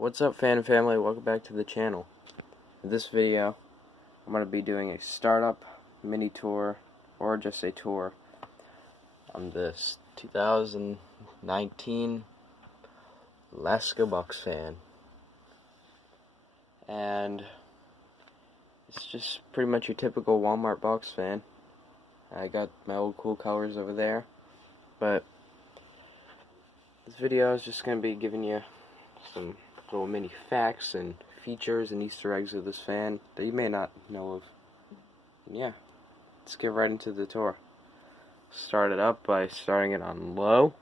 What's up, fan family? Welcome back to the channel. In this video, I'm going to be doing a startup mini tour, or just a tour, on this 2019 Lasko box fan. And it's just pretty much your typical Walmart box fan. I got my old cool colors over there, but this video is just going to be giving you some little mini facts and features and Easter eggs of this fan that you may not know of. And yeah, let's get right into the tour. Start it up by starting it on low.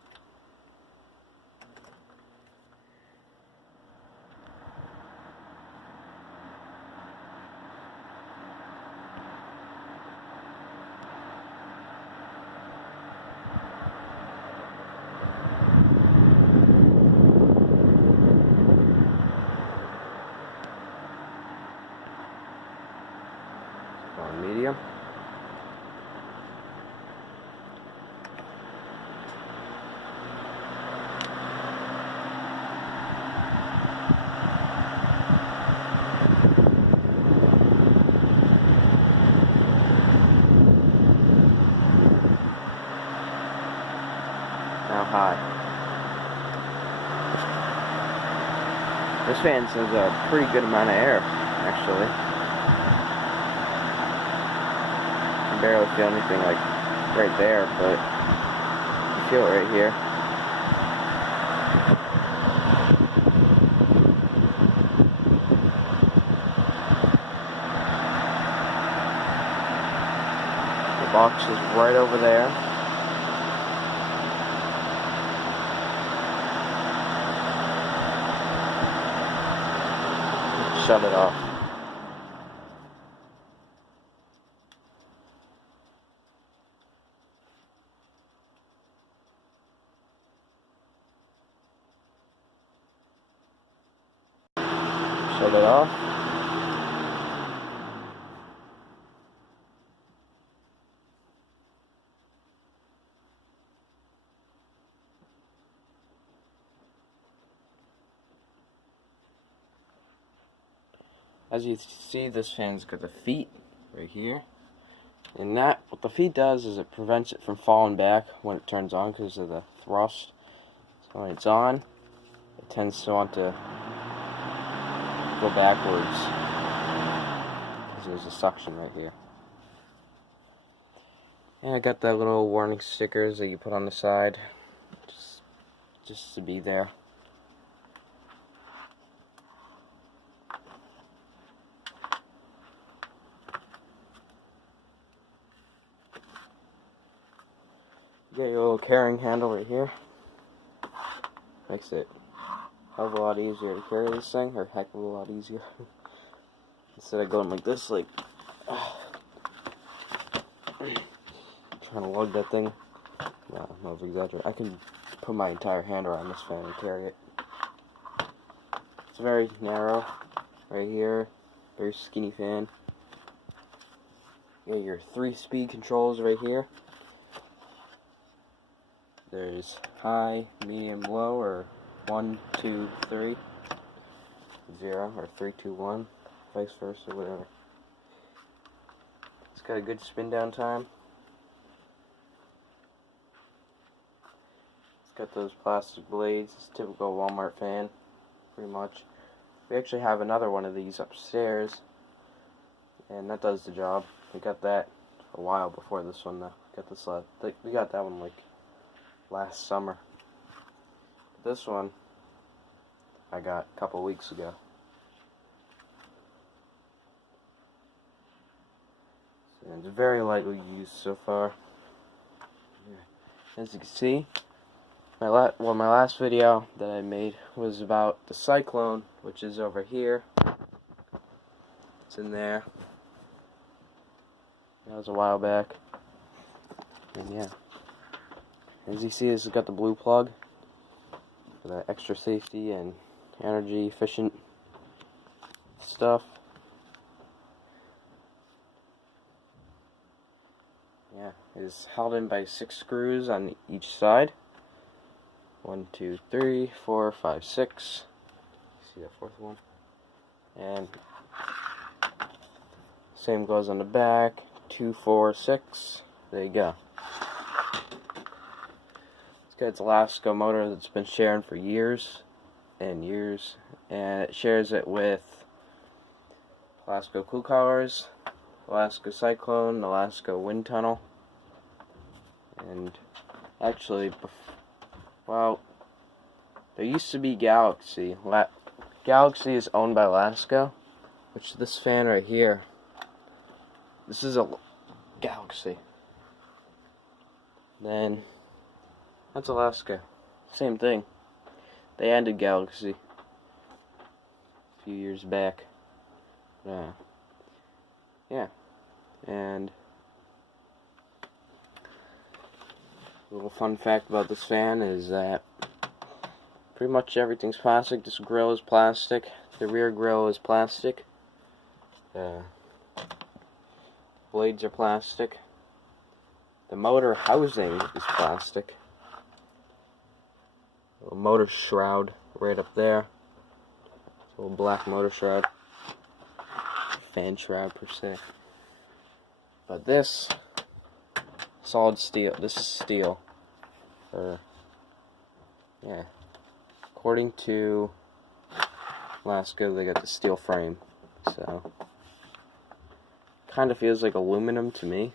On medium. Now high. This fan sends a pretty good amount of air, actually. Barely feel anything like right there, but you feel it right here. The box is right over there. Shut it off. Shut it off. As you see, this fan's got the feet right here. And that, what the feet does is it prevents it from falling back when it turns on because of the thrust. So when it's on, it tends to want to go backwards because there's a suction right here. And I got that little warning stickers that you put on the side just to be there. You got your little carrying handle right here. Makes it a hell of a lot easier to carry this thing, or a heck of a lot easier. Instead of going like this, like trying to lug that thing. No, I'm not exaggerating. I can put my entire hand around this fan and carry it. It's very narrow right here, very skinny fan. You got your 3-speed controls right here. There's high, medium, low, or 1, 2, 3, 0, or 3, 2, 1, vice versa, whatever. It's got a good spin down time. It's got those plastic blades. It's a typical Walmart fan, pretty much. We actually have another one of these upstairs, and that does the job. We got that a while before this one, though. We got that one like last summer. This one I got a couple weeks ago. So it's very lightly used so far. As you can see, my last video that I made was about the Cyclone, which is over here. It's in there. That was a while back. And yeah. As you see, this has got the blue plug for the extra safety and energy efficient stuff. Yeah, it is held in by 6 screws on each side. 1, 2, 3, 4, 5, 6. see that fourth one. And same goes on the back. 2, 4, 6. There you go. It's got its Lasko motor that's been sharing for years and years, and it shares it with Lasko Cool Colors, Lasko Cyclone, the Lasko Wind Tunnel, and actually, well, there used to be Galaxy. Galaxy is owned by Lasko, which this fan right here, this is a Galaxy. Then, that's a Lasko. Same thing. They ended Galaxy a few years back. Yeah. And a little fun fact about this fan is that pretty much everything's plastic. This grill is plastic. The rear grill is plastic. Blades are plastic. The motor housing is plastic. A little motor shroud right up there. A little black motor shroud. Fan shroud per se. But this, solid steel. This is steel. Yeah. According to Lasko, they got the steel frame. So, kind of feels like aluminum to me.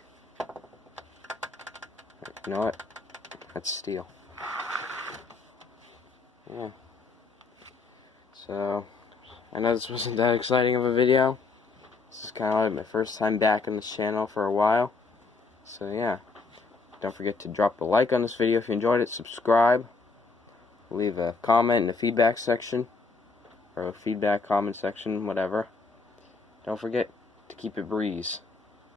You know what? That's steel. Yeah. So, I know this wasn't that exciting of a video. This is kind of like my first time back on this channel for a while. So yeah. Don't forget to drop a like on this video if you enjoyed it. Subscribe. Leave a comment in the feedback section. Or a feedback comment section, whatever. Don't forget to keep it breeze.